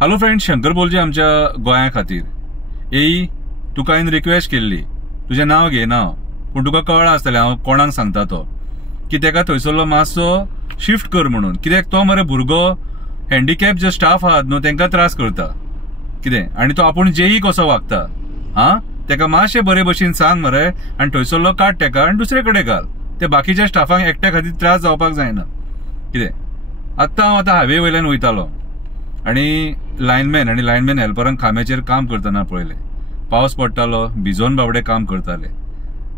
Hello friends, Shankar बोलचे आमच्या गोंया खातीर. येई तुका हांवें रिक्वेस्ट केल्ली, तुजें नांव घे नांव, पूण तुका कळ्ळां आसतलें हांव कोणाक सांगता तो, की तेका थंयसरलो मातसो शिफ्ट कर म्हणून. कित्याक तो मरे भुरगो हँडिकॅप जे स्टाफ आहात न्हू तेंकां त्रास करता कितें, आनी तो आपूण जेई कसो वागता. तेका मातशें बरे भशेन सांग मरे, आनी थंयसरलो काड तेका आनी दुसरे कडेन घाल. ते बाकीच्या स्टाफांक एकट्या खातीर त्रास जावपाक जायना कितें. हांव आतां हायवे वयल्यान वयतालो आनी लायनमॅन हेल्परांक खांब्याचेर काम करतना पळयले. पावस पडटालो, भिजोन बाबडे काम करताले.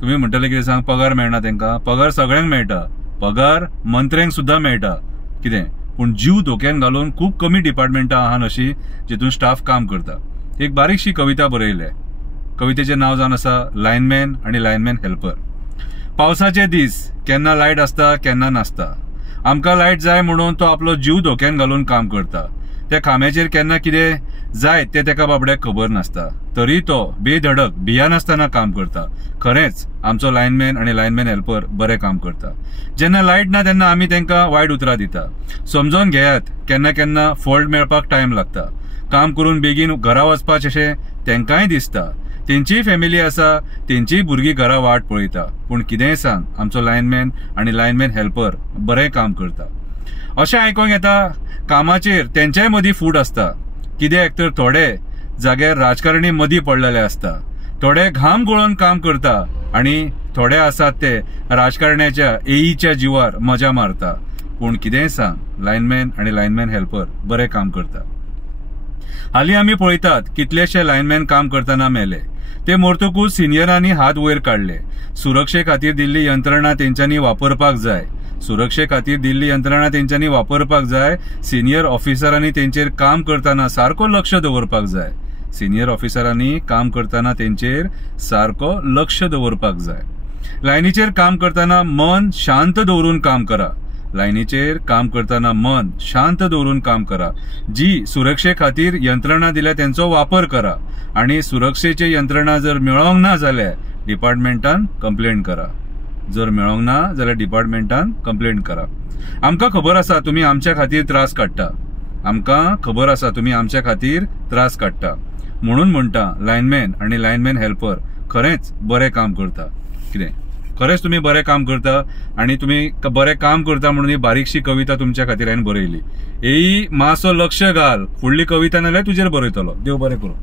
तुम्ही म्हणटले कितें सांग, पगार मेळना तेंकां? पगार सगळ्यांक मेळटा, पगार मंत्र्यांक सुद्धा मेळटा कितें, पूण जीव धोक्यान घालून खूब कमी डिपार्टमेंटां आहात अशी जितून स्टाफ काम करता. एक बारीकशी कविता बरयल्या. कवितेचें नांव जावन आसा लायनमॅन आनी लायनमॅन हेल्पर. पावसाचे दीस केन्ना लायट आसता केन्ना नासता. आमकां लायट जाय म्हणून तो आपलो जीव धोक्यान घालून काम करता. त्या खांब्याचेर केन्ना कितें जाय ते तेका बाबड्याक खबर नासता, तरी तो बेधडक भियानासतना काम करता. खरेंच आमचो लायनमॅन आनी लायनमॅन हेल्पर बरें काम करता. जेन्ना लायट ना तेन्ना आमी तेंकां वायट उतरां दिता. समजोन घेयात, केन्ना केन्ना फॉल्ट मेळपाक टायम लागता. काम करून बेगीन घरा वचपाचें अशें तेंकांय दिसता. तेंचीय फॅमिली आसा, तेंचीय भुरगीं घरा वाट पळयता. पूण कितेंय सांग, आमचो लायनमॅन आनी लायनमॅन हेल्पर बरें काम करता. अशें आयकोंक येता कामाचेर तेंच्याय मदीं फूट आसता. कित्याक तर थोडे जाग्यार राजकारणी मदीं पडलेले आसता. थोडे घाम गळोवन काम करता आनी थोडे आसात ते राजकारण्याच्या एईच्या जिवार मजा मारता. पूण कितेंय सांग, लायनमॅन आनी लायनमॅन हेल्पर बरें काम करता. हालीं आमी पळयतात कितलेशे लायनमॅन काम करतना मेले. ते मरतकूच सिनियरांनी हात वयर काडले. सुरक्षे खातीर दिल्ली यंत्रणा तेंच्यांनी वापरपाक जाय. सिनियर ऑफिसरांनी तेंचेर काम करतना सारको लक्ष दवरपाक जाय. लायनीचेर काम करतना मन शांत दवरून काम करा. जी सुरक्षे खातीर यंत्रणा दिल्या तेंचो वापर करा. आनी सुरक्षेचे यंत्रणा जर मेळोंक ना जाल्यार डिपार्टमेंटान कंप्लेंट करा. आमकां खबर आसा तुमी आमच्या खातीर त्रास काडटा. म्हणून म्हणटा लायनमॅन आनी लायनमॅन हेल्पर खरेंच बरें काम करता कितें. खरेंच तुम्ही बरें काम करता आनी तुम्ही बरें काम करता म्हणून ही बारीकशी कविता तुमच्या खातीर हांवें बरयली. मातसो लक्ष घाल, फुडली कविता नाल्यार तुजेर बरयतलो. देव बरें करूं.